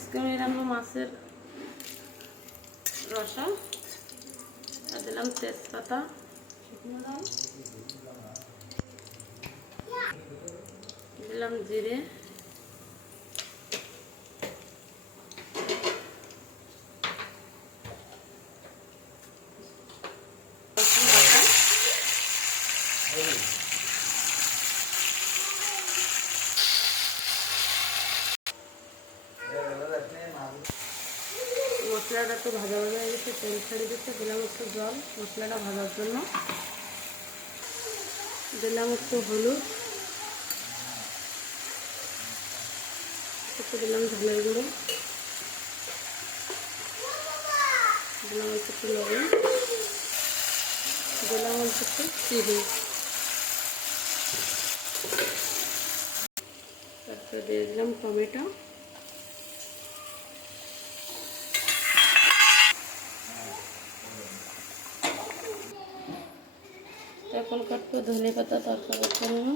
আজকে আমি রান্না মাছের রসা আর দিলাম তেজপাতা, শুকনো লাল, দিলাম জিরে, মশলাটা একটু ভাজা ভাজা হয়ে গেছে, তেল ছেড়ে দিচ্ছে, দিলাম একটু জল মশলাটা ভাজার জন্য, দিলাম একটু হলুদ, একটু দিলাম ধনের গুঁড়ো, দিলাম একটু লবণ, দিলাম একটু চিনি, তারপরে দিয়ে দিলাম টমেটো, এখন কাটবো ধনে পাতা তরকারির জন্য।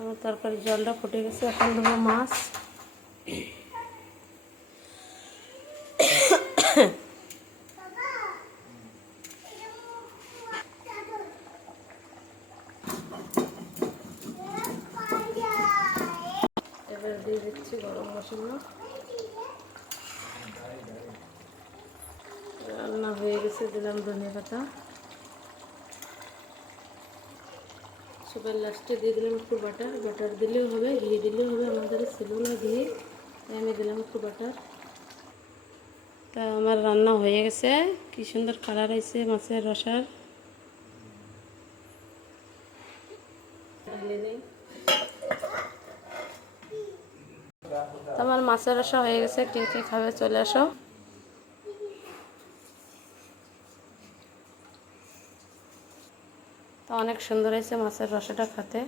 আমার তরকারির জলটা ফুটে গেছে, এখন দেবো মাছ। এবার দিয়ে দিচ্ছি গরম মশলা। রান্না হয়ে গেছে, দিলাম ধনে পাতা, সবার লাস্টে দিয়ে দিলাম একটু বাটার। বাটার দিলেও হবে, ঘি দিলেও হবে, আমাদের ছিল না ঘি, তাই আমি দিলাম একটু বাটার। তা আমার রান্না হয়ে গেছে, কি সুন্দর কালার হয়েছে মাছের রসার। আমার মাছের রসা হয়ে গেছে, কে কে খাবে চলে আসো। তো অনেক সুন্দর হয়েছে মাছের রসাটা খেতে।